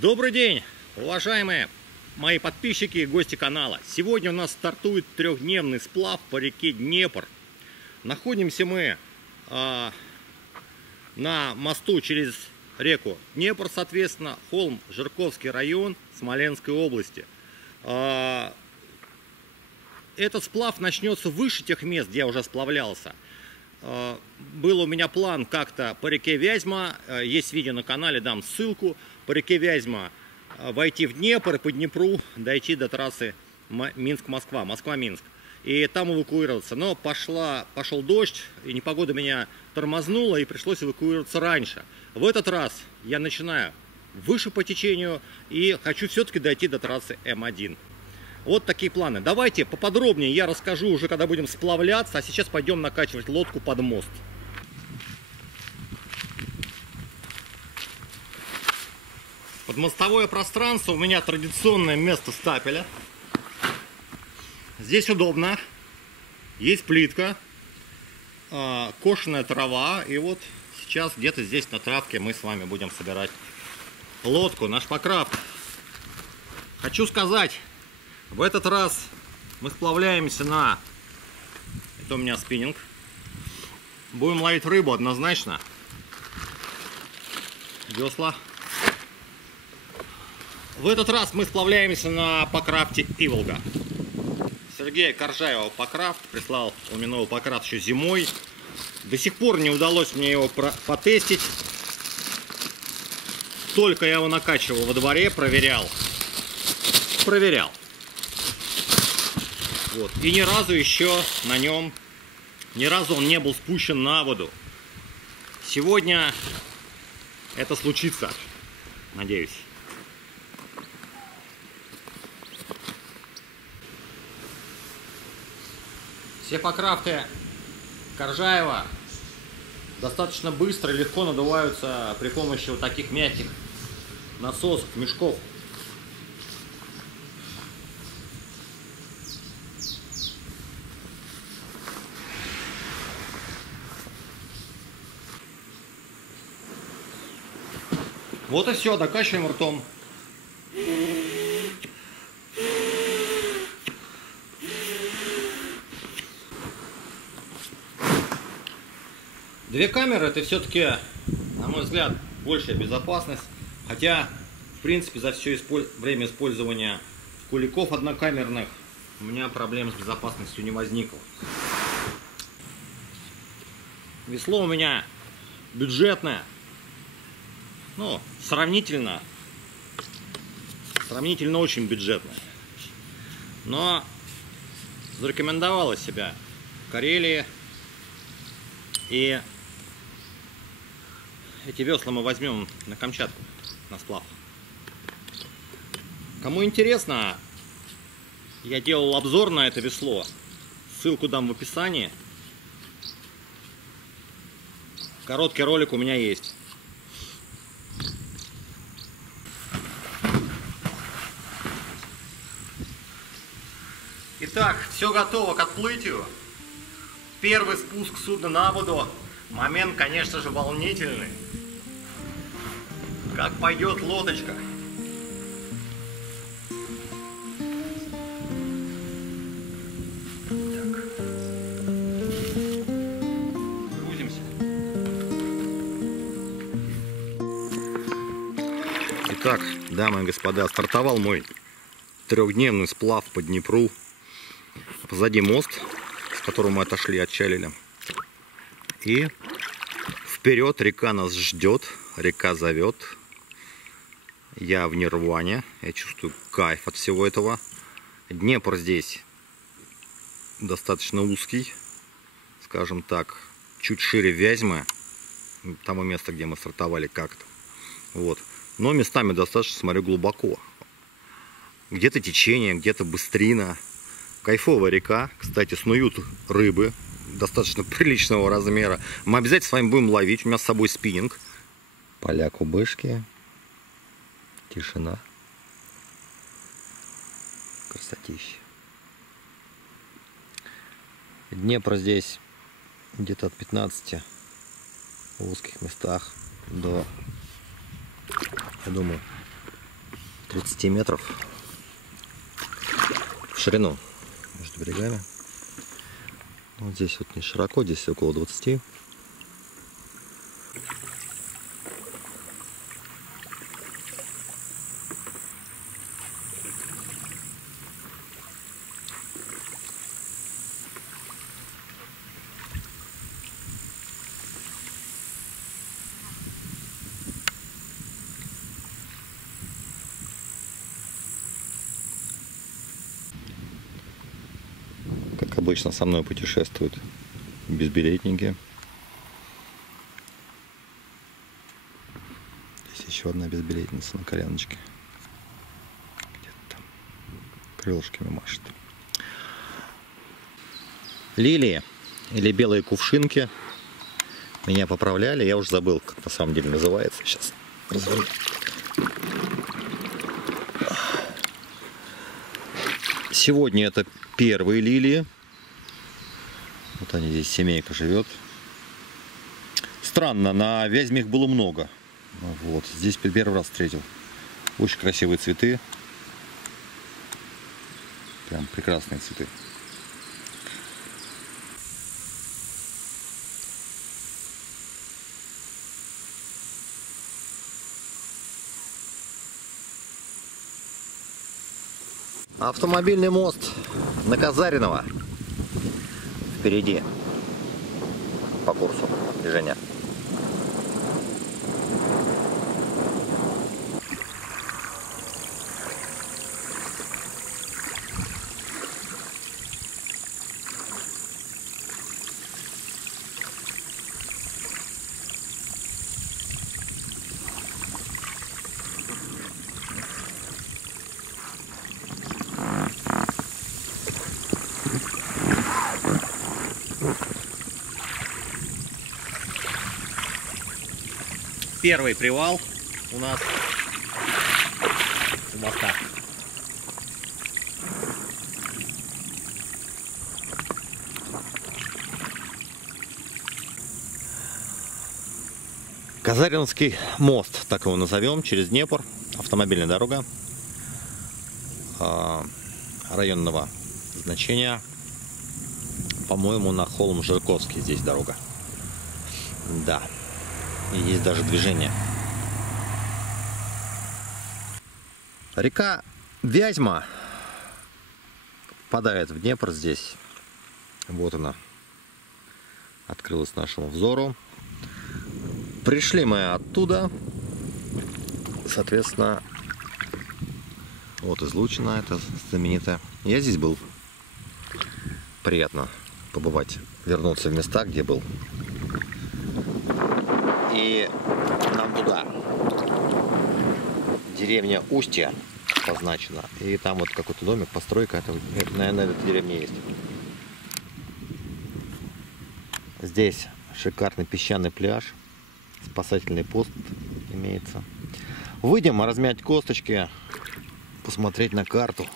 Добрый день, уважаемые мои подписчики и гости канала. Сегодня у нас стартует трехдневный сплав по реке Днепр. Находимся мы на мосту через реку Днепр, соответственно, холм Жирковский район Смоленской области. Этот сплав начнется выше тех мест, где я уже сплавлялся. Был у меня план как-то по реке Вязьма, есть видео на канале, дам ссылку, по реке Вязьма войти в Днепр и по Днепру дойти до трассы Минск-Москва, Москва-Минск. И там эвакуироваться. Но пошел дождь, и непогода меня тормознула, и пришлось эвакуироваться раньше. В этот раз я начинаю выше по течению и хочу все-таки дойти до трассы М1. Вот такие планы. Давайте поподробнее я расскажу уже, когда будем сплавляться. А сейчас пойдем накачивать лодку под мост. Подмостовое пространство у меня традиционное место стапеля. Здесь удобно. Есть плитка, кошеная трава. И вот сейчас где-то здесь на травке мы с вами будем собирать лодку, наш покрафт. Хочу сказать, в этот раз мы сплавляемся на... Это у меня спиннинг. Будем ловить рыбу однозначно. Весла. В этот раз мы сплавляемся на покрафте Иволга. Сергея Коржаева покрафт. Прислал у меня новый покрафт еще зимой. До сих пор не удалось мне его потестить. Только я его накачивал во дворе, проверял. Вот. И ни разу еще на нем, ни разу он не был спущен на воду. Сегодня это случится, надеюсь. Все покрафты Коржаева достаточно быстро и легко надуваются при помощи вот таких мягких насосов, мешков. Вот и все, докачиваем ртом. Две камеры — это все-таки, на мой взгляд, большая безопасность. Хотя, в принципе, за все время использования куликов однокамерных у меня проблем с безопасностью не возникло. Весло у меня бюджетное. Ну, сравнительно очень бюджетное. Но зарекомендовала себя в Карелии. И эти весла мы возьмем на Камчатку, на сплав. Кому интересно, я делал обзор на это весло. Ссылку дам в описании. Короткий ролик у меня есть. Итак, все готово к отплытию. Первый спуск судна на воду. Момент, конечно же, волнительный. Как пойдет лодочка. Так. Грузимся. Итак, дамы и господа, стартовал мой трехдневный сплав по Днепру. Позади мост, с которого мы отчалили. И вперед река нас ждет, река зовет. Я в нирване, я чувствую кайф от всего этого. Днепр здесь достаточно узкий, скажем так, чуть шире Вязьмы, тому место, где мы стартовали как-то. Вот. Но местами достаточно, смотрю, глубоко. Где-то течение, где-то быстрина. Кайфовая река, кстати, снуют рыбы достаточно приличного размера. Мы обязательно с вами будем ловить. У меня с собой спиннинг. Поля кубышки. Тишина. Красотища. Днепр здесь где-то от 15 в узких местах до, я думаю, 30 метров в ширину между берегами. Вот здесь вот не широко, здесь около 20. Как обычно, со мной путешествуют безбилетники. Здесь еще одна безбилетница на коленочке. Где-то там крылышками машет. Лилии или белые кувшинки. Меня поправляли, я уже забыл, как на самом деле называется. Сейчас разверну. Сегодня это первые лилии. Вот они здесь, семейка живет. Странно, на Вязьме их было много. Вот, здесь первый раз встретил. Очень красивые цветы. Прям прекрасные цветы. Автомобильный мост на Казаринова впереди по курсу движения. Первый привал у нас у моста. Казаринский мост, так его назовем, через Днепр, автомобильная дорога районного значения. По-моему, на холм Жирковский здесь дорога. Да. И есть даже движение. Река Вязьма впадает в Днепр здесь. Вот она открылась нашему взору. Пришли мы оттуда. Соответственно, вот излучина это знаменитая. Я здесь был. Приятно побывать, вернуться в места, где был. И нам туда. Деревня Устья позначена. И там вот какой-то домик, постройка. Это, наверное, эта деревня есть. Здесь шикарный песчаный пляж. Спасательный пост имеется. Выйдем, размять косточки, посмотреть на карту.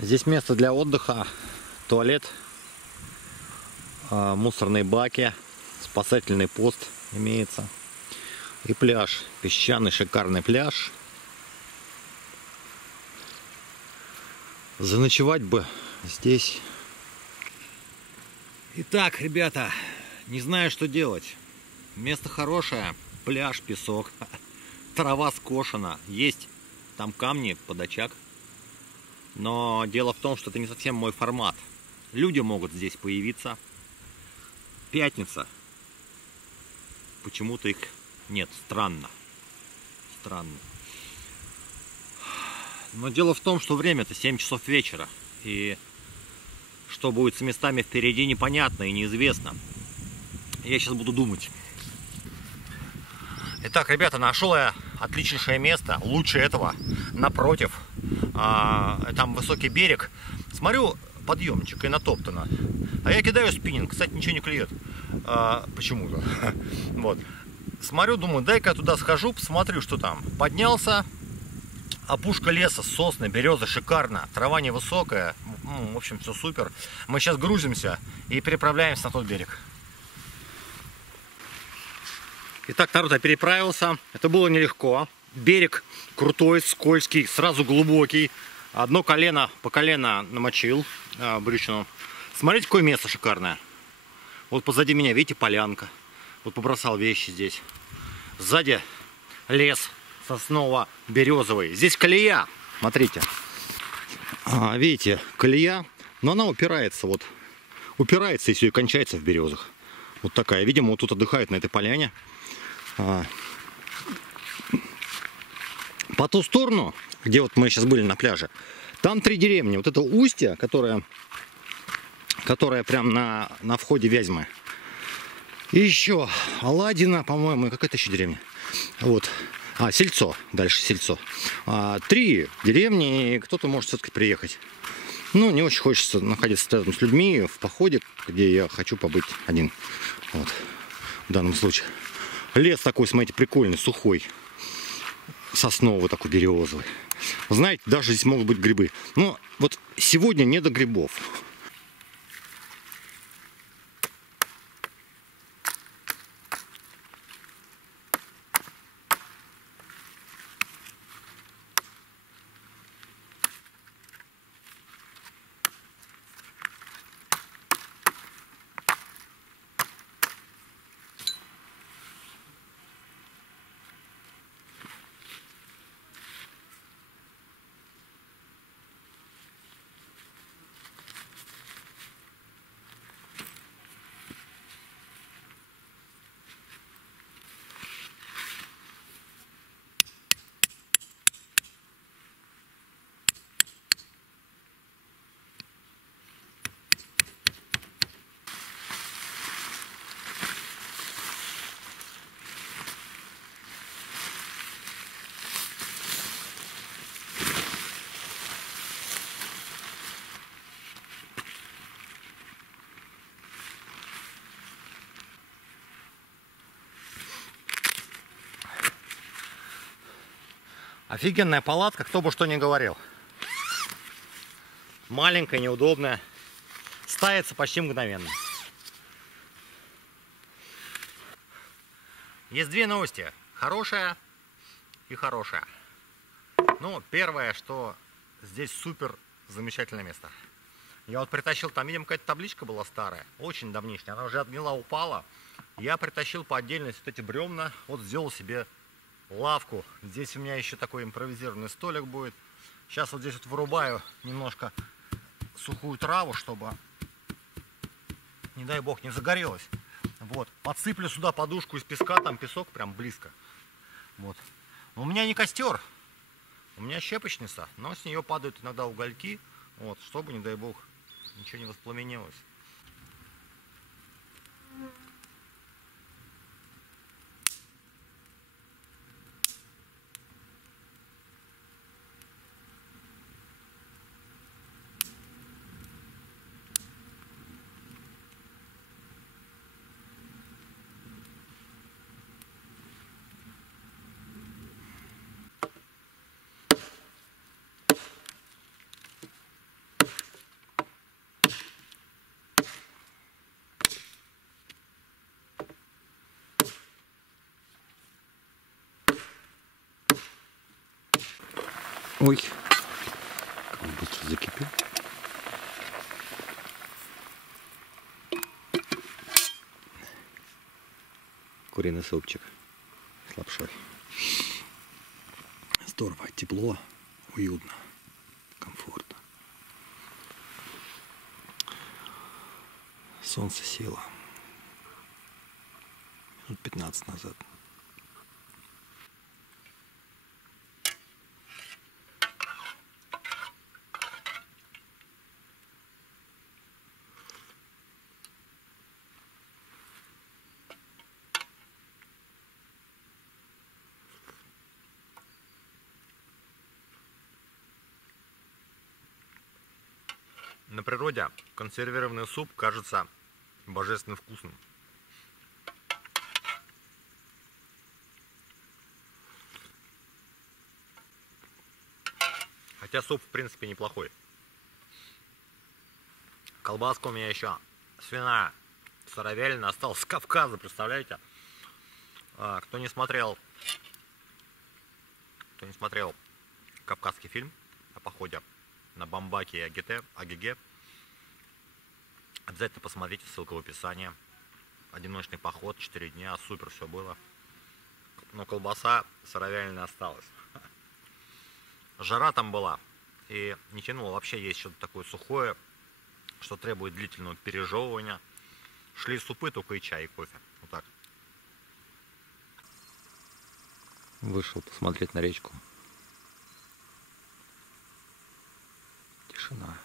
Здесь место для отдыха, туалет, мусорные баки, спасательный пост имеется. И пляж, песчаный шикарный пляж. Заночевать бы здесь. Итак, ребята, не знаю, что делать. Место хорошее, пляж, песок, трава скошена, есть там камни под очаг. Но дело в том, что это не совсем мой формат. Люди могут здесь появиться. Пятница. Почему-то их нет. Странно. Странно. Но дело в том, что время-то 7 часов вечера. И что будет с местами впереди, непонятно и неизвестно. Я сейчас буду думать. Итак, ребята, нашел я отличнейшее место, лучше этого, напротив. Там высокий берег. Смотрю, подъемчик и натоптано. А я кидаю спиннинг, кстати, ничего не клюет. Почему-то. Вот. Смотрю, думаю, дай-ка я туда схожу, посмотрю, что там. Поднялся, опушка леса, сосны, березы, шикарно. Трава невысокая, в общем, все супер. Мы сейчас грузимся и переправляемся на тот берег. Итак, народ, я переправился. Это было нелегко. Берег крутой, скользкий, сразу глубокий. Одно колено по колено намочил брючину. Смотрите, какое место шикарное. Вот позади меня, видите, полянка. Вот побросал вещи здесь. Сзади лес сосново-березовый. Здесь колея. Смотрите. Видите, колея. Но она упирается. Вот. Упирается и все, и кончается в березах. Вот такая. Видимо, вот тут отдыхают на этой поляне. По ту сторону, где вот мы сейчас были на пляже, там 3 деревни. Вот это устье, которое прям на входе Вязьмы. И еще Аладдина, по-моему, какая-то еще деревня. Вот. Сельцо. Дальше Сельцо. 3 деревни, и кто-то может все-таки приехать. Ну, не очень хочется находиться рядом с людьми в походе, где я хочу побыть один. Вот. В данном случае. Лес такой, смотрите, прикольный, сухой. Сосновый такой, березовый. Знаете, даже здесь могут быть грибы. Но вот сегодня не до грибов. Офигенная палатка, кто бы что ни говорил. Маленькая, неудобная. Ставится почти мгновенно. Есть 2 новости. Хорошая и хорошая. Ну, первое, что здесь супер замечательное место. Я вот притащил, там, видимо, какая-то табличка была старая. Очень давнишняя. Она уже отгнила, упала. Я притащил по отдельности вот эти бревна. Вот сделал себе лавку. Здесь у меня еще такой импровизированный столик будет. Сейчас вот здесь вот вырубаю немножко сухую траву, чтобы, не дай бог, не загорелось. Вот. Подсыплю сюда подушку из песка, там песок прям близко. Вот. Но у меня не костер, у меня щепочница, но с нее падают иногда угольки, вот, чтобы, не дай бог, ничего не воспламенилось. Ой, как он быстро закипел. Куриный супчик с лапшой. Здорово, тепло, уютно, комфортно. Солнце село минут 15 назад. На природе консервированный суп кажется божественно вкусным. Хотя суп в принципе неплохой. Колбаска у меня еще свиная, сыровяленая, осталась с Кавказа, представляете? Кто не смотрел кавказский фильм о походе на Бамбаке и АГГ, обязательно посмотрите, ссылка в описании. Одиночный поход, 4 дня, супер все было. Но колбаса сыровяленая осталась. Жара там была, и не тянуло вообще есть что-то такое сухое, что требует длительного пережевывания. Шли супы, только и чай, и кофе. Вот так. Вышел посмотреть на речку. Тишина.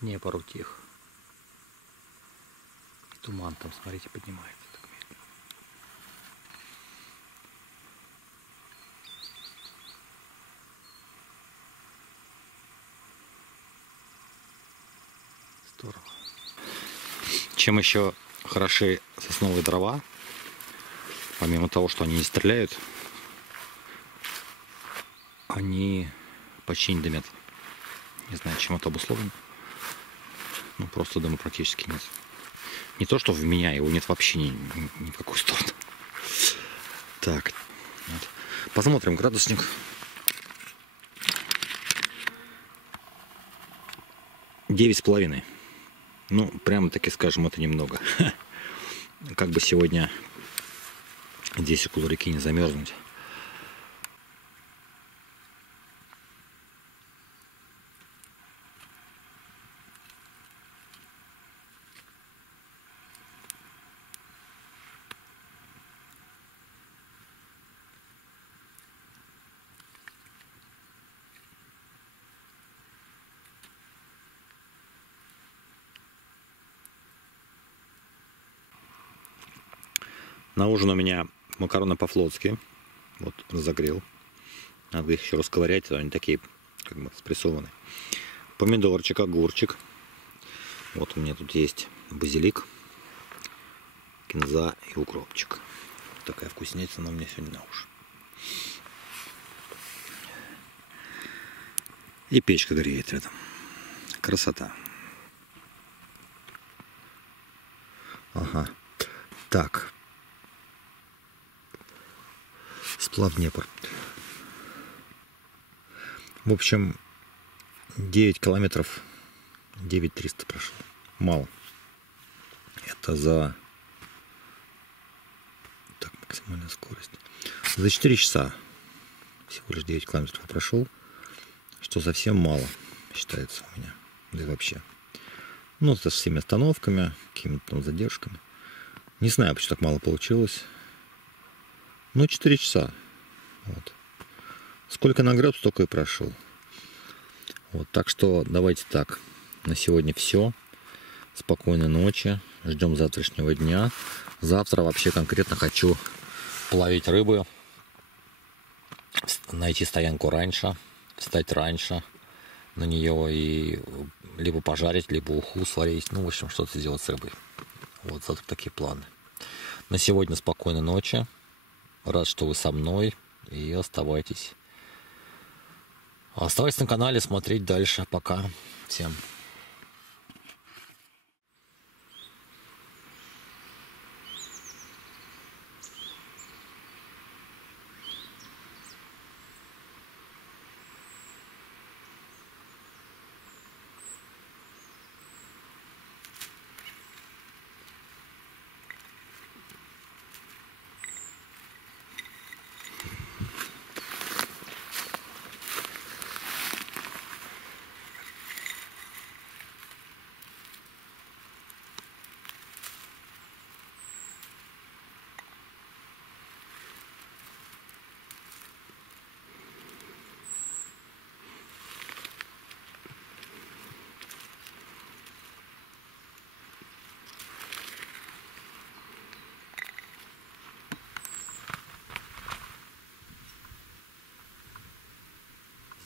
Днепр утих. И туман там, смотрите, поднимается. Так медленно. Здорово. Чем еще хороши сосновые дрова, помимо того, что они не стреляют, они почти не дымят. Не знаю, чем это обусловлено. Ну, просто дыма практически нет. Не то, что в меня, его нет вообще ни в какую сторону. Так, вот. Посмотрим градусник. Девять с половиной. Ну, прямо таки скажем, это немного. Как бы сегодня здесь около реки не замерзнуть. На ужин у меня макароны по-флотски. Вот разогрел. Надо их еще расковырять, они такие как бы спрессованные. Помидорчик, огурчик. Вот у меня тут есть базилик, кинза и укропчик. Такая вкуснятина у меня сегодня на ужин. И печка греет рядом. Красота. Ага. Так. Сплав Днепр. В общем, 9 километров, 9300 прошел. Мало. Это за... Так, максимальная скорость. За 4 часа всего лишь 9 километров прошел. Что совсем мало считается у меня. Да и вообще. Ну, со всеми остановками, какими-то там задержками. Не знаю, почему так мало получилось. Ну, 4 часа. Вот. Сколько нагреб, столько и прошел. Вот, так что давайте так. На сегодня все. Спокойной ночи. Ждем завтрашнего дня. Завтра вообще конкретно хочу половить рыбы. Найти стоянку раньше. Встать раньше на нее и либо пожарить, либо уху сварить. Ну, в общем, что-то сделать с рыбой. Вот завтра такие планы. На сегодня спокойной ночи. Рад, что вы со мной. И оставайтесь. Оставайтесь на канале, смотреть дальше. Пока. Всем.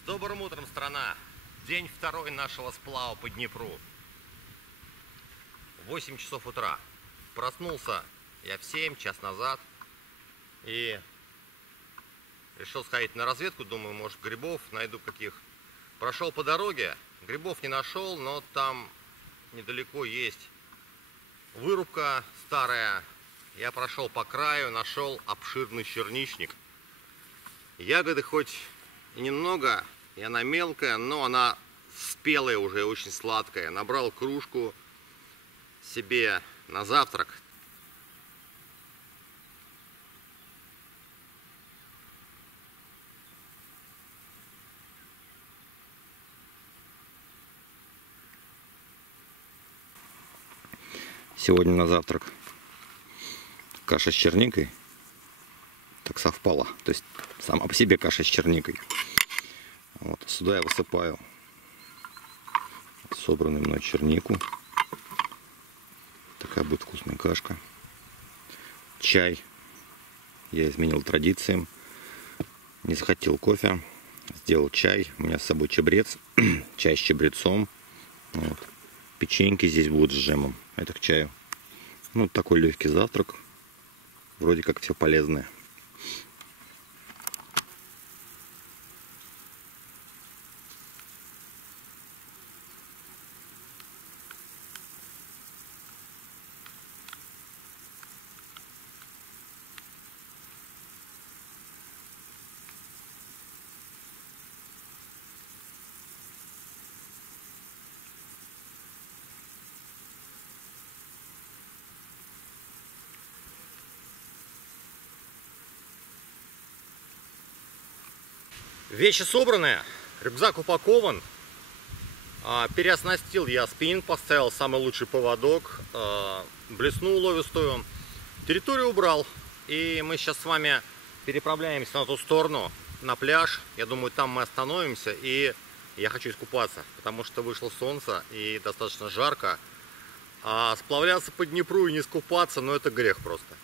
С добрым утром, страна! День второй нашего сплава по Днепру. 8 часов утра. Проснулся я в 7, час назад. И решил сходить на разведку. Думаю, может, грибов найду каких. Прошел по дороге. Грибов не нашел, но там недалеко есть вырубка старая. Я прошел по краю, нашел обширный черничник. Ягоды хоть и немного, и она мелкая, но она спелая уже, очень сладкая. Набрал кружку себе на завтрак. Сегодня на завтрак каша с черникой. Так совпало. То есть сама по себе каша с черникой. Вот, сюда я высыпаю собранную мной чернику. Такая будет вкусная кашка. Чай. Я изменил традициям. Не захотел кофе. Сделал чай. У меня с собой чабрец. Чай с чабрецом. Вот. Печеньки здесь будут с джемом. Это к чаю. Ну, такой легкий завтрак. Вроде как все полезное. Вещи собраны, рюкзак упакован. Переоснастил я спиннинг, поставил самый лучший поводок, блесну уловистую. Территорию убрал. И мы сейчас с вами переправляемся на ту сторону, на пляж. Я думаю, там мы остановимся. И я хочу искупаться, потому что вышло солнце и достаточно жарко. А сплавляться по Днепру и не искупаться, ну это грех просто.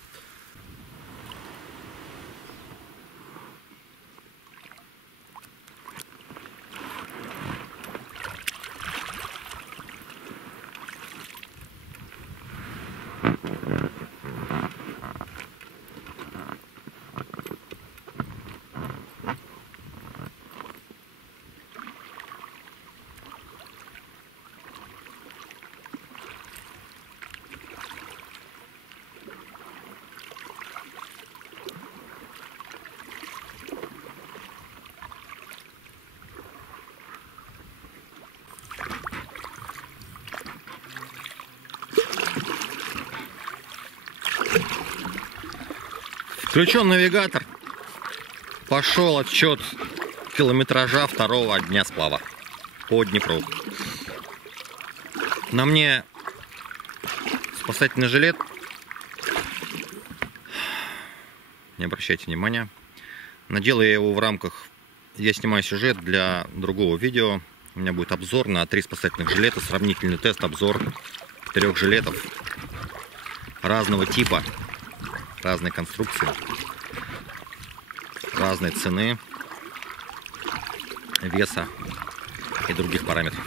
Включен навигатор. Пошел отсчет километража второго дня сплава по Днепру. На мне спасательный жилет. Не обращайте внимания. Надел я его в рамках... Я снимаю сюжет для другого видео. У меня будет обзор на 3 спасательных жилета. Сравнительный тест, обзор 4 жилетов разного типа. Разной конструкции, разной цены, веса и других параметров.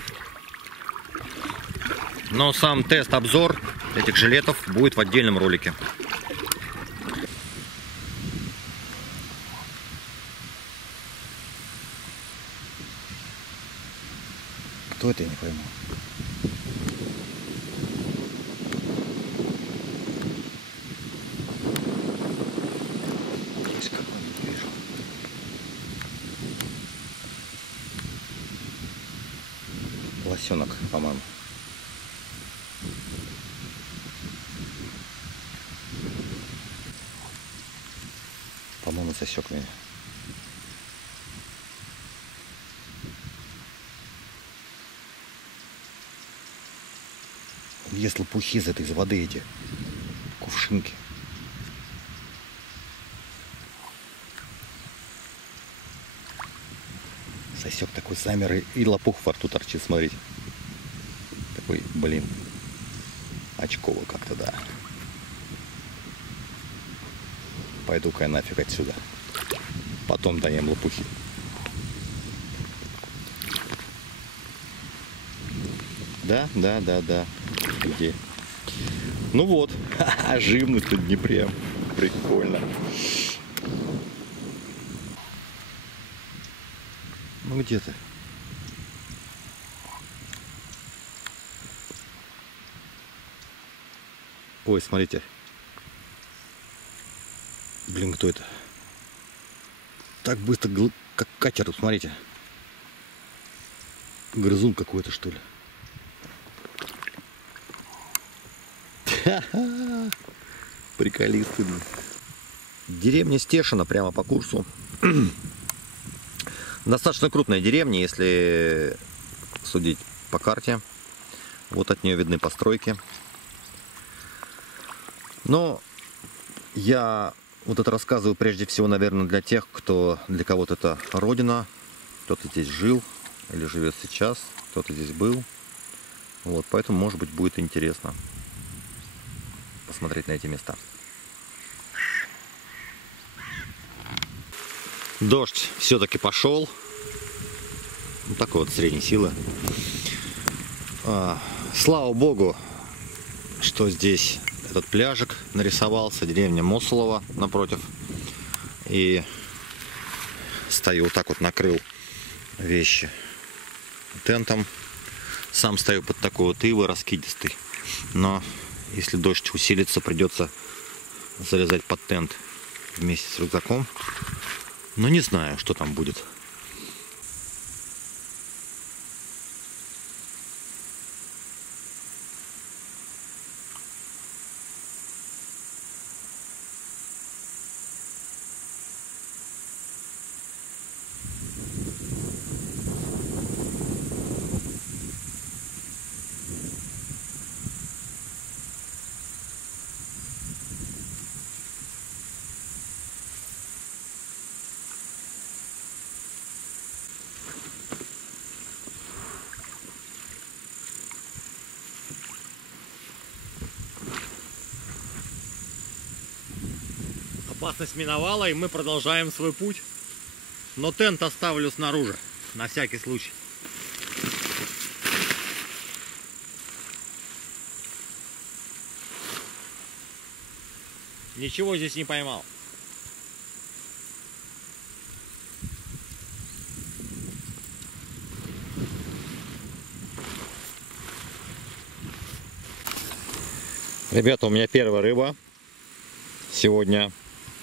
Но сам тест-обзор этих жилетов будет в отдельном ролике. Кто это, я не пойму. Лосенок, по-моему. По-моему, засек меня. Есть лопухи из воды эти. Кувшинки. Сосек такой, замер, и лопух во рту торчит, смотрите. Такой, блин, очково как-то, да. Пойду-ка я нафиг отсюда. Потом доем лопухи. Да. Где? Ну вот, живность на Днепре. Прикольно. Ну где ты? Ой, смотрите. Блин, кто это? Так быстро, как катер, смотрите. Грызун какой-то, что ли. Приколисты. Деревня Стешина прямо по курсу. Достаточно крупная деревня, если судить по карте. Вот от нее видны постройки. Но я вот это рассказываю прежде всего, наверное, для тех, для кого-то это родина. Кто-то здесь жил или живет сейчас, кто-то здесь был. Вот, поэтому, может быть, будет интересно посмотреть на эти места. Дождь все-таки пошел. Вот такой вот средней силы. Слава богу, что здесь этот пляжик нарисовался, деревня Мосолово напротив. И стою вот так вот, накрыл вещи тентом. Сам стою под такой вот ивой раскидистой. Но если дождь усилится, придется залезать под тент вместе с рюкзаком. Но не знаю, что там будет. Опасность миновала, и мы продолжаем свой путь. Но тент оставлю снаружи, на всякий случай. Ничего здесь не поймал. Ребята, у меня первая рыба сегодня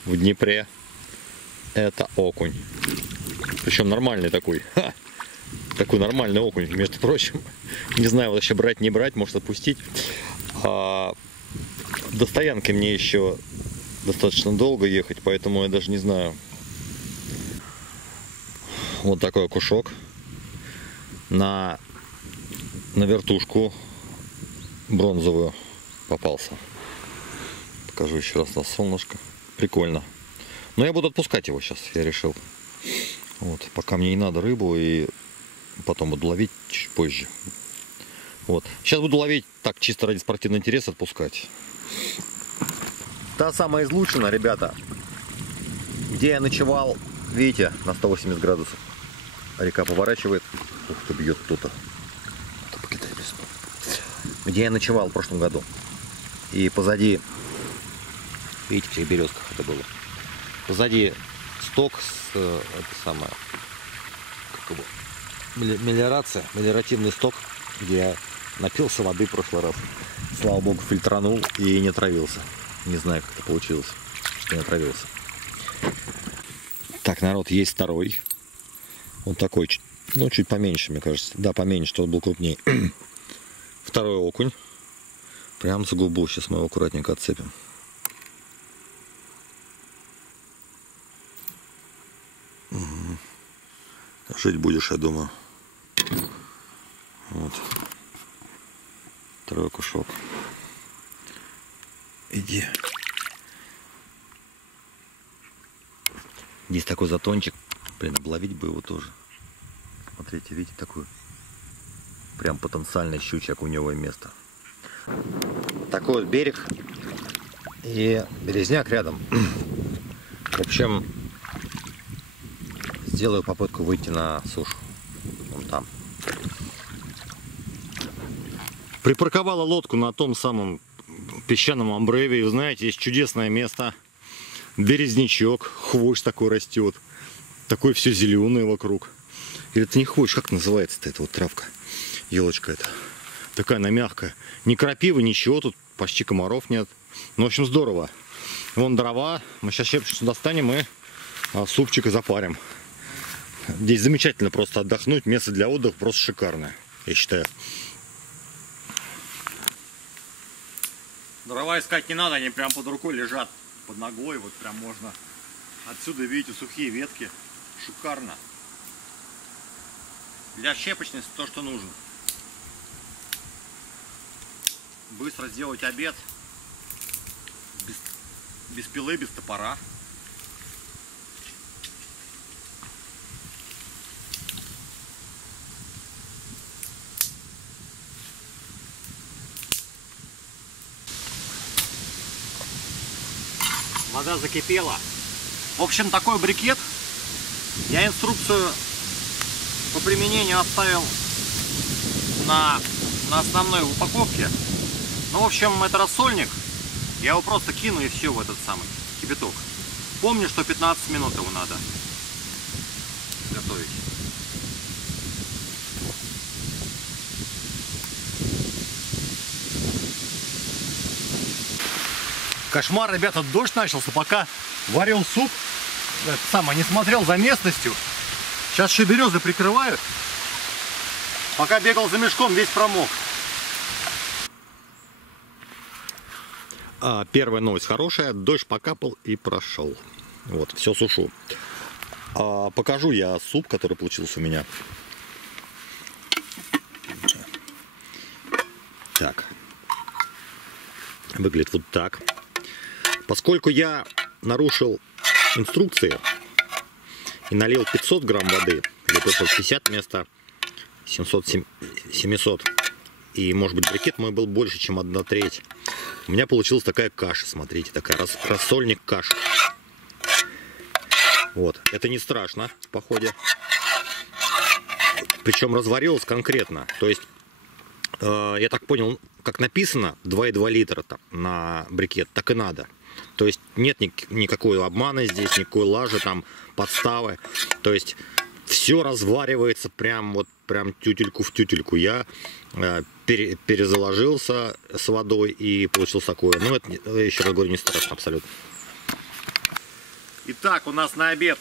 в Днепре. Это окунь. Причем нормальный такой. Такой нормальный окунь, между прочим. Не знаю, вообще брать, не брать, может отпустить. До стоянки мне еще достаточно долго ехать, поэтому я даже не знаю. Вот такой окушок. На вертушку бронзовую попался. Покажу еще раз на солнышко. Прикольно. Но я буду отпускать его сейчас, я решил. Вот, пока мне не надо рыбу, и потом буду ловить чуть позже. Вот. Сейчас буду ловить так, чисто ради спортивного интереса, отпускать. Та самая излучина, ребята, где я ночевал, видите, на 180 градусов. Река поворачивает. Ух ты, бьет кто-то. Где я ночевал в прошлом году. И позади, видите, в тех березках это было. Позади сток с, это самое, как его, мелиоративный сток, где я напился воды в прошлый раз. Слава богу, фильтранул и не отравился. Не знаю, как это получилось, что не отравился. Так, народ, есть второй. Он такой, ну, чуть поменьше, мне кажется. Да, поменьше, что он был крупнее. Второй окунь. Прям за губу. Сейчас мы его аккуратненько отцепим. Угу. Жить будешь, я думаю. Вот. Второй кушок. Иди. Здесь такой затончик. Блин, обловить бы его тоже. Смотрите, видите, такой прям потенциально щучье окуневое место. Такой вот берег и березняк рядом. В общем, сделаю попытку выйти на сушу. Вон там. Припарковала лодку на том самом песчаном амбреве. И вы знаете, есть чудесное место. Березнячок, хвощ такой растет. Такой все зеленое вокруг. Или это не хвощ, как называется-то эта вот травка? Елочка эта. Такая она мягкая. Ни крапивы, ничего, тут почти комаров нет. Ну, в общем, здорово. Вон дрова. Мы сейчас щепочницу достанем и супчик и запарим. Здесь замечательно просто отдохнуть. Место для отдыха просто шикарное, я считаю. Дрова искать не надо, они прям под рукой лежат, под ногой. Вот прям можно. Отсюда, видите, сухие ветки. Шикарно. Для щепочницы то, что нужно. Быстро сделать обед. Без пилы, без топора. Вода закипела. В общем, такой брикет. Я инструкцию по применению оставил на основной упаковке. Ну, в общем, это рассольник. Я его просто кину и все в этот самый кипяток. Помню, что 15 минут его надо готовить. Кошмар, ребята, дождь начался, пока варил суп. Не смотрел за местностью. Сейчас еще березы прикрывают. Пока бегал за мешком, весь промок. Первая новость хорошая. Дождь покапал и прошел. Вот, все сушу. Покажу я суп, который получился у меня. Так. Выглядит вот так. Поскольку я нарушил инструкции и налил 500 грамм воды, или 550 вместо 700, и, может быть, брикет мой был больше, чем 1/3, у меня получилась такая каша, смотрите, такая рассольник каши. Вот, это не страшно в походе. Причем разварилась конкретно, то есть, я так понял, как написано 2,2 литра на брикет, так и надо. То есть нет никакой обмана здесь, никакой лажи, там, подставы. То есть все разваривается прям тютельку в тютельку. Я перезаложился с водой и получилось такое. Ну, это, еще раз говорю, не страшно абсолютно. Итак, у нас на обед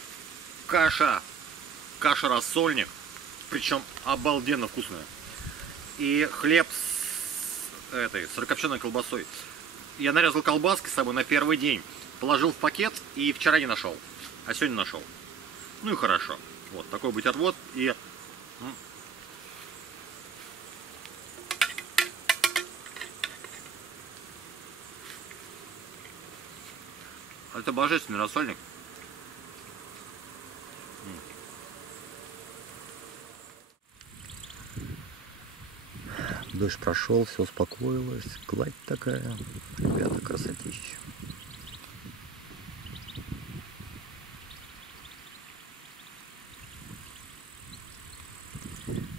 каша-рассольник. Причем обалденно вкусная. И хлеб с сырокопченой колбасой. Я нарезал колбаски с собой на первый день. Положил в пакет и вчера не нашел. А сегодня нашел. Ну и хорошо. Вот такой бутерброд. И это божественный рассольник. Дождь прошел, все успокоилось. Гладь такая. Ребята, красотища.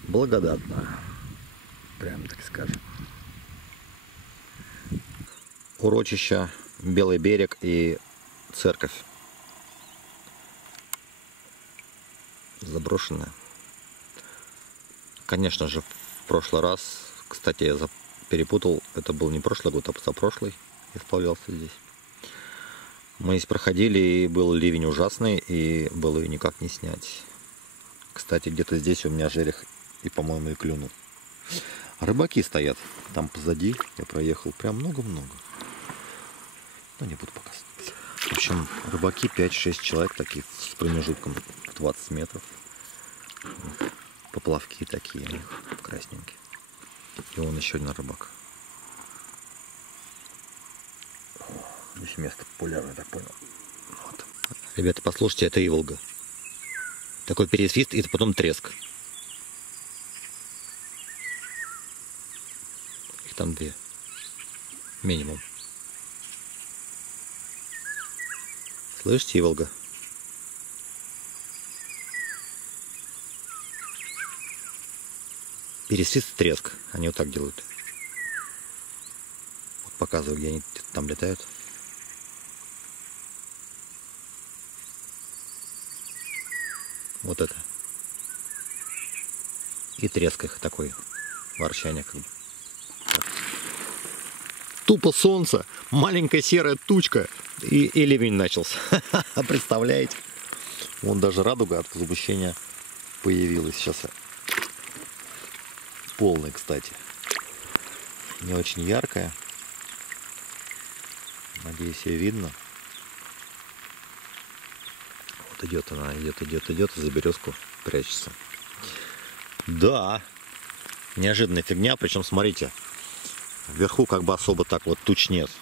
Благодатно. Прям так скажем. Урочище, Белый берег и церковь. Заброшенная. Конечно же, в прошлый раз, кстати, я перепутал, это был не прошлый год, а позапрошлый, я сплавлялся здесь. Мы здесь проходили, и был ливень ужасный, и было ее никак не снять. Кстати, где-то здесь у меня жерех и, по-моему, и клюнул. Рыбаки стоят там позади, я проехал прям много-много. Но не буду показывать. В общем, рыбаки 5-6 человек, такие с промежутком 20 метров. Поплавки такие, красненькие. И вон еще один рыбак. Здесь место популярное, так понял. Вот. Ребята, послушайте, это иволга. Такой пересвист, и это потом треск. Их там 2. Минимум. Слышите, иволга? Пересвист, треск. Они вот так делают. показываю, где они там летают. Вот это. И треск их такой, ворчание как бы. Тупо солнце, маленькая серая тучка, и ливень начался. Представляете? Вон даже радуга от возмущения появилась сейчас. Полная, кстати. Не очень яркая. Надеюсь, ее видно. Вот идет она, идет, за березку прячется. Да, неожиданная фигня, причем смотрите, вверху как бы особо так вот туч нет,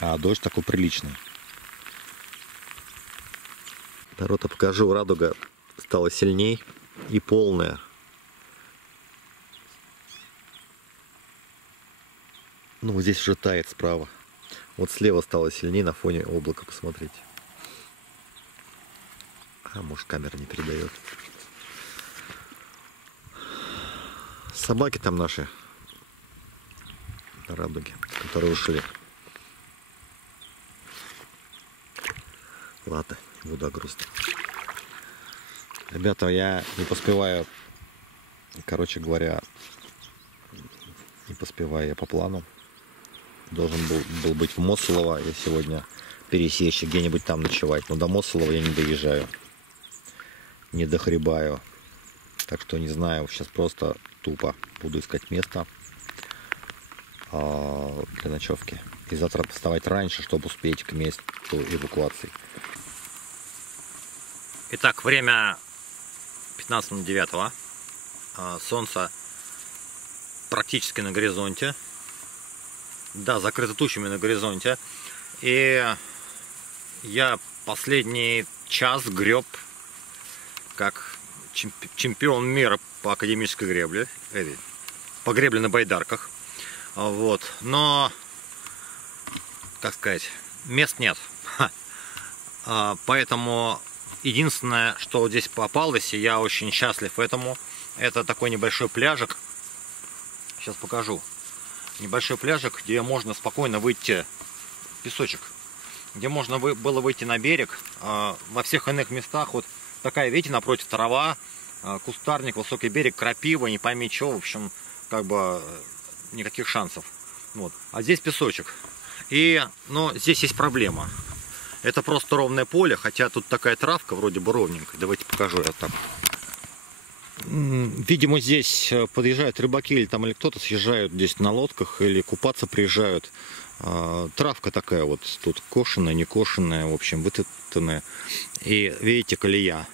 а дождь такой приличный. Народ, я покажу, радуга стала сильней и полная. Ну, вот здесь уже тает справа. Вот слева стало сильнее на фоне облака, посмотрите. А может, камера не передает. Собаки там наши на радуге, которые ушли. Ладно, буду грустно. Ребята, я не поспеваю, короче говоря, не поспеваю я по плану. Должен был быть в Моссолово, я сегодня пересечь, где-нибудь там ночевать. Но до Моссолова я не доезжаю, не дохребаю. Так что не знаю, сейчас просто тупо буду искать место для ночевки. И завтра вставать раньше, чтобы успеть к месту эвакуации. Итак, время 15:09. Солнце практически на горизонте. Да, закрыто тучами на горизонте. И я последний час греб как чемпион мира по академической гребле. По гребле на байдарках. Вот. Но, как сказать, мест нет. Поэтому единственное, что вот здесь попалось, и я очень счастлив этому, это такой небольшой пляжик. Сейчас покажу. Небольшой пляжик, где можно спокойно выйти, песочек, где можно было выйти на берег. Во всех иных местах вот такая, видите, напротив трава, кустарник, высокий берег, крапива, не пойми что, в общем, как бы никаких шансов. Вот. А здесь песочек. Но здесь есть проблема. Это просто ровное поле, хотя тут такая травка вроде бы ровненькая. Давайте покажу я так. Видимо, здесь подъезжают рыбаки или кто-то съезжают здесь на лодках или купаться приезжают. Травка такая вот тут кошеная, не кошеная, в общем, вытоптанная. И видите, колея.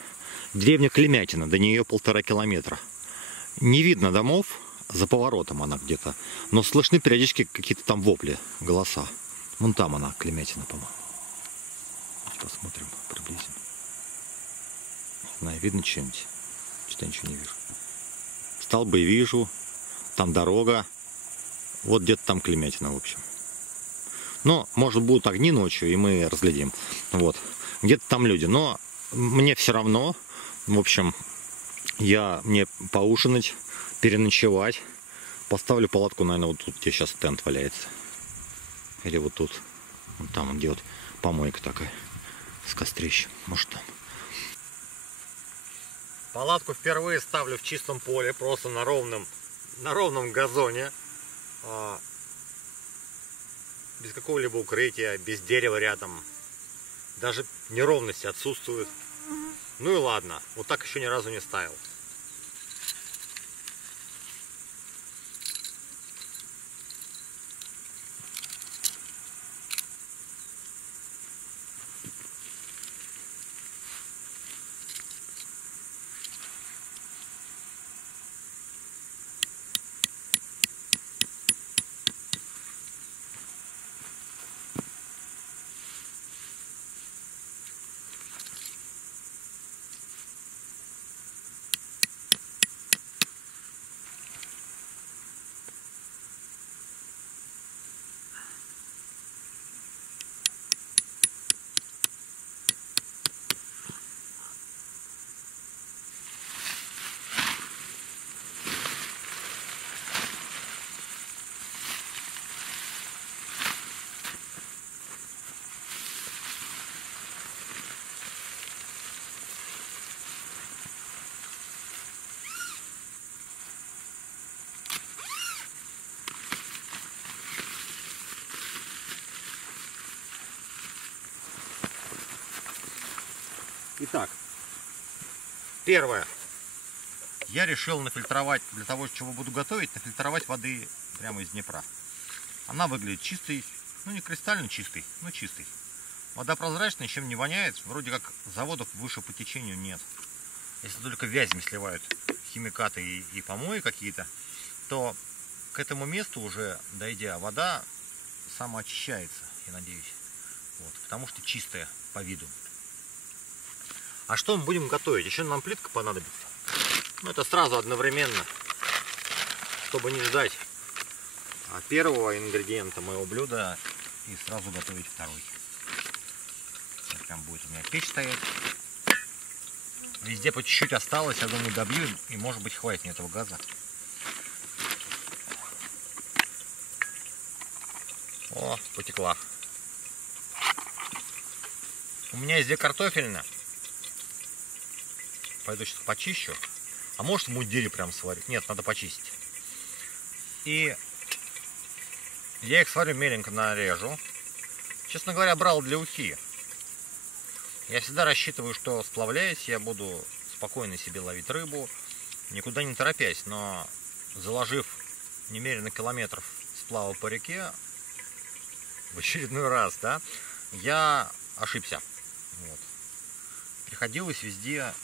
Деревня Клемятина, до нее 1,5 километра. Не видно домов, за поворотом она где-то, но слышны периодически какие-то там вопли, голоса. Вон там она, Клемятина, по-моему. Посмотрим, приблизим. Не знаю, видно что-нибудь? Что-то ничего не вижу. Столбы вижу, там дорога. Вот где-то там Клемятина, в общем. Но, может, будут огни ночью, и мы разглядим. Вот. Где-то там люди. Но мне все равно. В общем, мне поужинать, переночевать. Поставлю палатку, наверное, вот тут, где сейчас тент валяется. Или вот тут. Вот там, где вот помойка такая. С кострищем. Может, там. Палатку впервые ставлю в чистом поле, просто на ровном газоне. Без какого-либо укрытия, без дерева рядом. Даже неровности отсутствуют. Ну и ладно, вот так еще ни разу не ставил. Первое. Я решил нафильтровать, для того, чего буду готовить, нафильтровать воды прямо из Днепра. Она выглядит чистой, ну не кристально чистой, но чистой. Вода прозрачная, ничем не воняет, вроде как заводов выше по течению нет. Если только вязьми сливают химикаты и помои какие-то, то к этому месту уже дойдя, вода самоочищается, я надеюсь. Вот, потому что чистая по виду. А что мы будем готовить? Еще нам плитка понадобится. Ну, это сразу одновременно, чтобы не ждать первого ингредиента моего блюда и сразу готовить второй. Вот прям будет у меня печь стоять. Везде по чуть-чуть осталось, я думаю, добью, и может быть хватит мне этого газа. О, потекла. У меня здесь картофельная. Пойду сейчас почищу. А может в мундире прям сварить? Нет, надо почистить. И я их сварю, меленько нарежу. Честно говоря, брал для ухи. Я всегда рассчитываю, что сплавляясь, я буду спокойно себе ловить рыбу, никуда не торопясь. Но заложив немерено километров сплава по реке, в очередной раз, да, я ошибся. Вот. Приходилось везде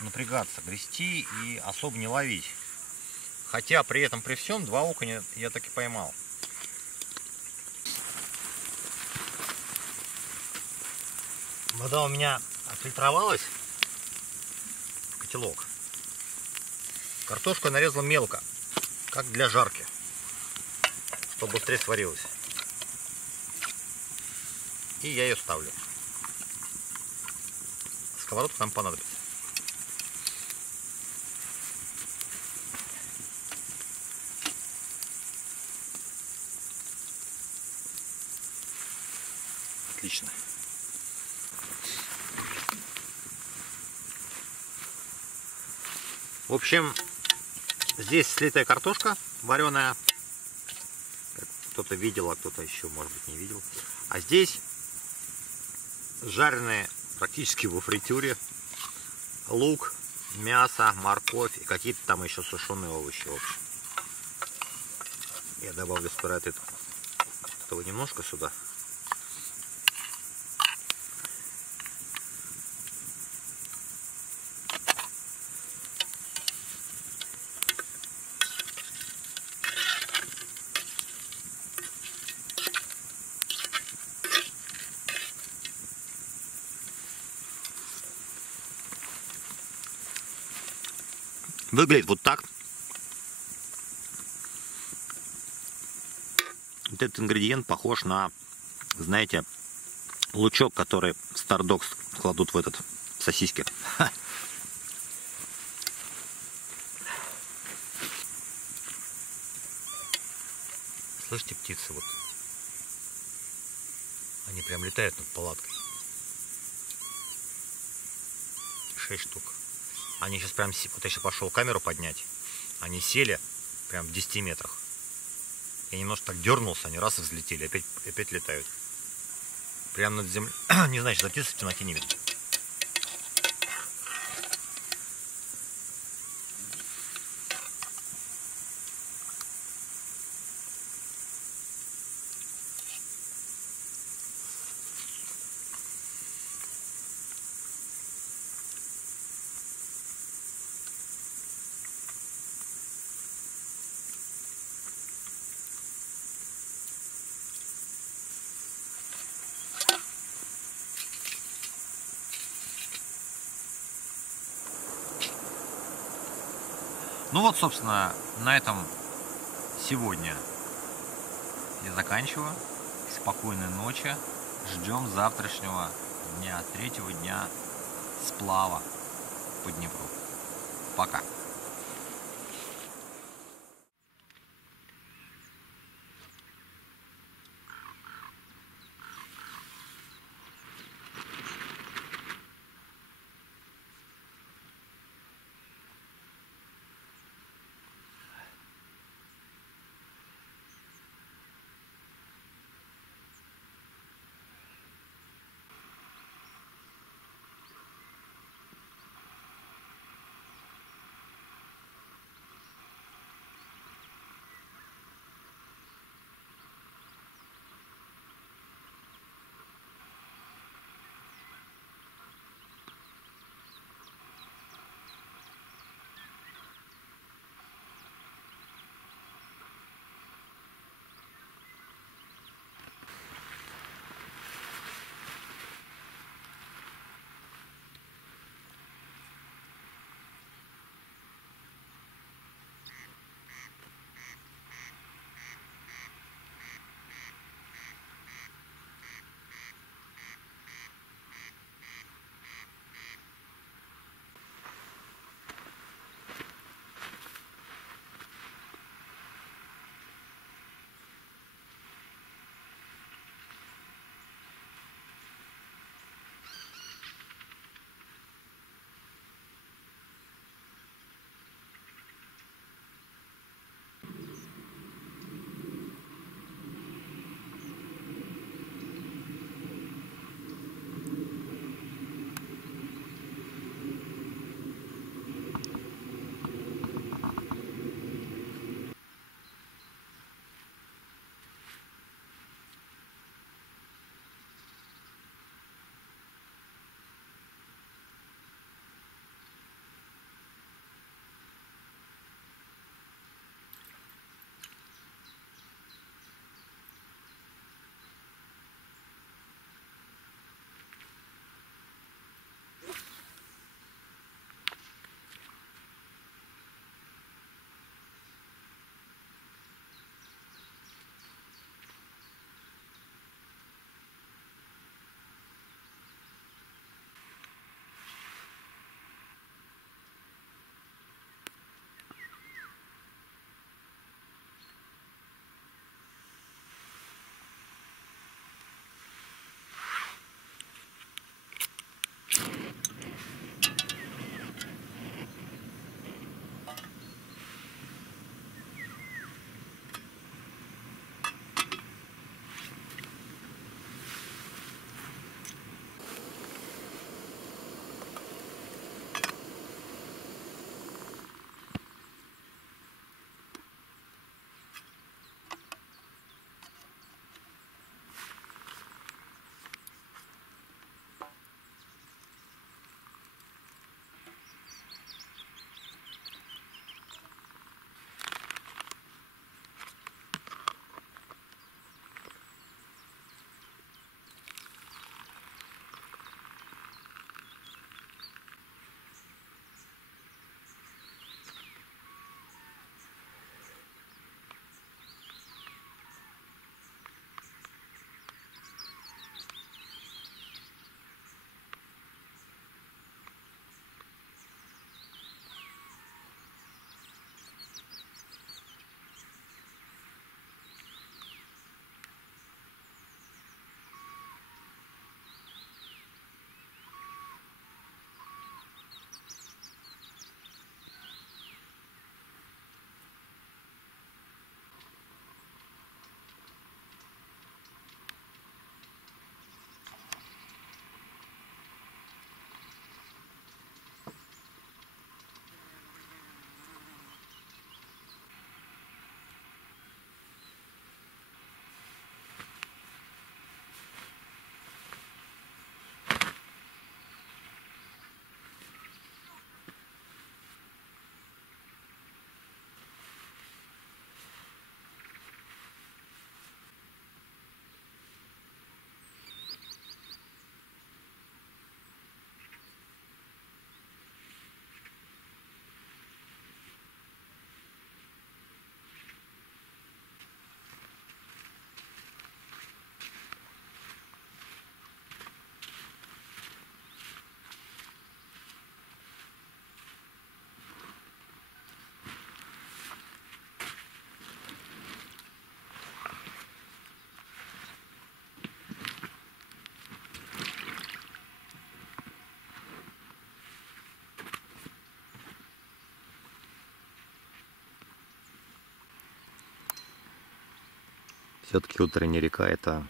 напрягаться, грести и особо не ловить. Хотя при этом, при всем, 2 окуня я таки поймал. Вода у меня отфильтровалась. Котелок. Картошку я нарезал мелко, как для жарки, чтобы быстрее сварилась. И я ее ставлю. Сковородка нам понадобится. Отлично. В общем, здесь слитая картошка вареная. Кто-то видел, а кто-то еще, может быть, не видел. А здесь жареные практически во фритюре лук, мясо, морковь и какие-то там еще сушеные овощи. В общем, я добавлю сперва этого немножко сюда. Выглядит вот так. Вот этот ингредиент похож на, знаете, лучок, который в Stardogs кладут в этот сосиски. Слышите, птицы вот? Они прям летают над палаткой. 6 штук. Они сейчас прям, вот я сейчас пошел камеру поднять, они сели прям в 10 метрах. Я немножко так дернулся, они раз и взлетели, опять летают. Прям над землей. Не знаю, что птицы в темноте не видно. Ну вот, собственно, на этом сегодня я заканчиваю. Спокойной ночи. Ждем завтрашнего дня, 3-го дня сплава по Днепру. Пока. Все-таки утренняя река — это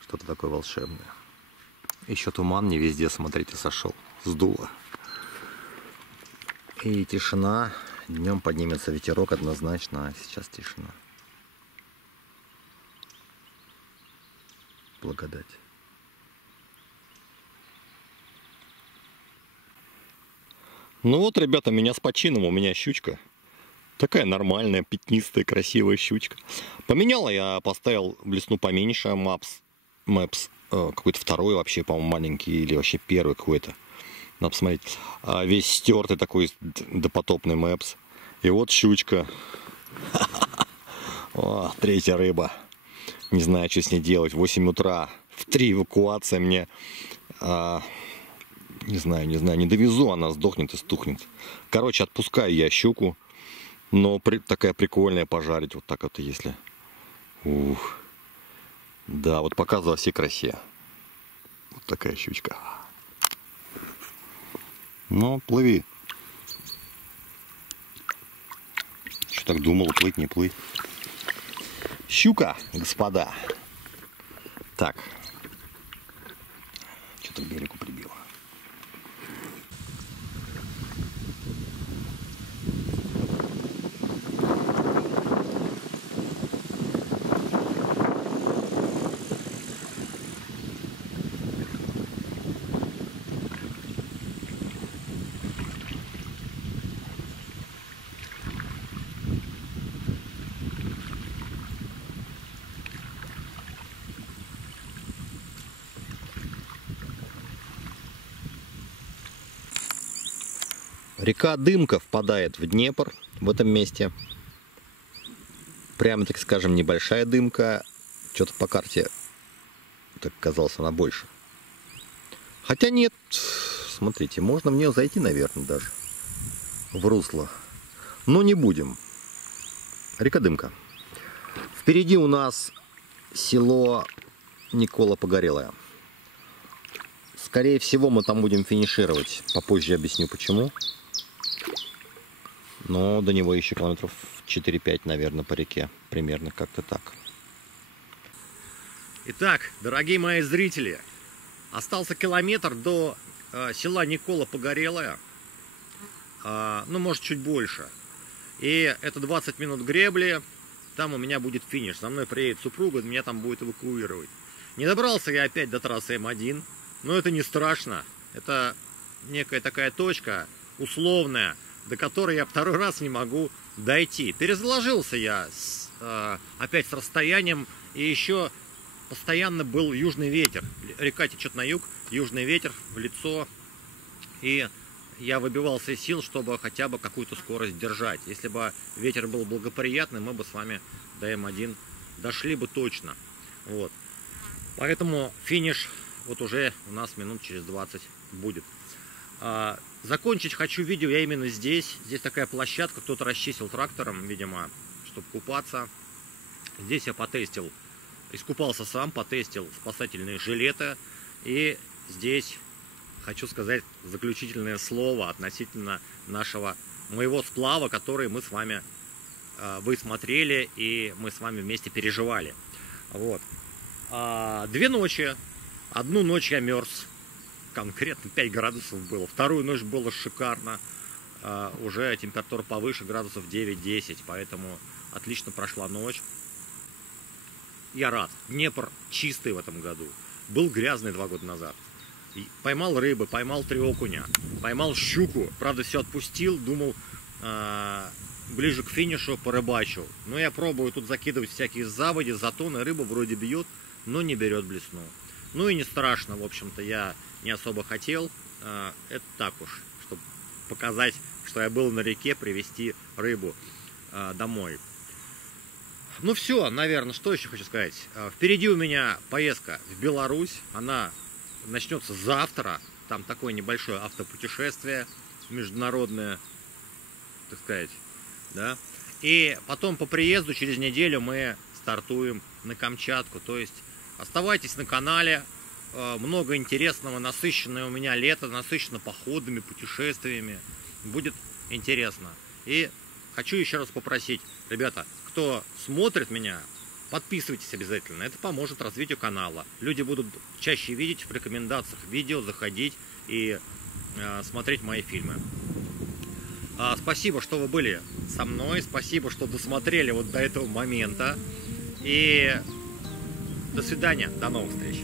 что-то такое волшебное. Еще туман не везде, смотрите, сошел. Сдуло. И тишина. Днем поднимется ветерок однозначно, а сейчас тишина. Благодать. Ну вот, ребята, меня с почином. У меня щучка. Такая нормальная, пятнистая, красивая щучка. Поменяла я, поставил блесну поменьше. Maps. Какой-то второй вообще, по-моему, маленький. Или вообще первый какой-то. Надо посмотреть. Весь стертый такой допотопный Maps. И вот щучка. О, третья рыба. Не знаю, что с ней делать. 8 утра. В 3 эвакуация мне. Не знаю, не довезу, она сдохнет и стухнет. Короче, отпускаю я щуку. Но такая прикольная пожарить. Вот так вот, если. Ух. Да, вот показываю во всей красе. Вот такая щучка. Ну, плыви. Что так думал, плыть, не плыть. Щука, господа. Так. Что-то к берегу прибило. Река Дымка впадает в Днепр в этом месте. Прямо, так скажем, небольшая дымка. Что-то по карте так казалось, она больше. Хотя нет, смотрите, можно в нее зайти, наверное, даже в русло. Но не будем. Река Дымка. Впереди у нас село Никола Погорелое. Скорее всего, мы там будем финишировать. Попозже объясню, почему. Но до него еще километров 4-5, наверное, по реке. Примерно как-то так. Итак, дорогие мои зрители, остался километр до села Никола Погорелое. Ну, может, чуть больше. И это 20 минут гребли. Там у меня будет финиш. За мной приедет супруга, меня там будет эвакуировать. Не добрался я опять до трассы М1. Но это не страшно. Это некая такая точка условная, до которой я второй раз не могу дойти. Перезаложился я опять с расстоянием, и еще постоянно был южный ветер. Река течет на юг, южный ветер в лицо, и я выбивался из сил, чтобы хотя бы какую-то скорость держать. Если бы ветер был благоприятный, мы бы с вами до М1 дошли бы точно. Вот. Поэтому финиш вот уже у нас минут через 20 будет. Закончить хочу видео я именно здесь. Здесь такая площадка, кто-то расчистил трактором, видимо, чтобы купаться. Здесь я потестил, искупался сам, потестил спасательные жилеты. И здесь хочу сказать заключительное слово относительно моего сплава, который мы с вами, вы смотрели и мы с вами вместе переживали. Вот. 2 ночи. Одну ночь я мерз. Конкретно 5 градусов было. Вторую ночь было шикарно. Уже температура повыше, градусов 9-10. Поэтому отлично прошла ночь. Я рад. Днепр чистый в этом году. Был грязный 2 года назад. Поймал рыбы, поймал 3 окуня. Поймал щуку. Правда, все отпустил. Думал, ближе к финишу порыбачу. Но я пробую тут закидывать всякие заводи, затоны. Рыба вроде бьет, но не берет блесну. Ну и не страшно, в общем-то, я не особо хотел. Это так уж, чтобы показать, что я был на реке, привезти рыбу домой. Ну все, наверное, что еще хочу сказать. Впереди у меня поездка в Беларусь. Она начнется завтра. Там такое небольшое автопутешествие международное, так сказать. Да? И потом по приезду через неделю мы стартуем на Камчатку. То есть оставайтесь на канале. Много интересного, насыщенное у меня лето, насыщено походами, путешествиями. Будет интересно. И хочу еще раз попросить, ребята, кто смотрит меня, Подписывайтесь обязательно, это поможет развитию канала. Люди будут чаще видеть в рекомендациях видео, заходить и смотреть мои фильмы. Спасибо, что вы были со мной, спасибо, что досмотрели вот до этого момента. И до свидания, до новых встреч.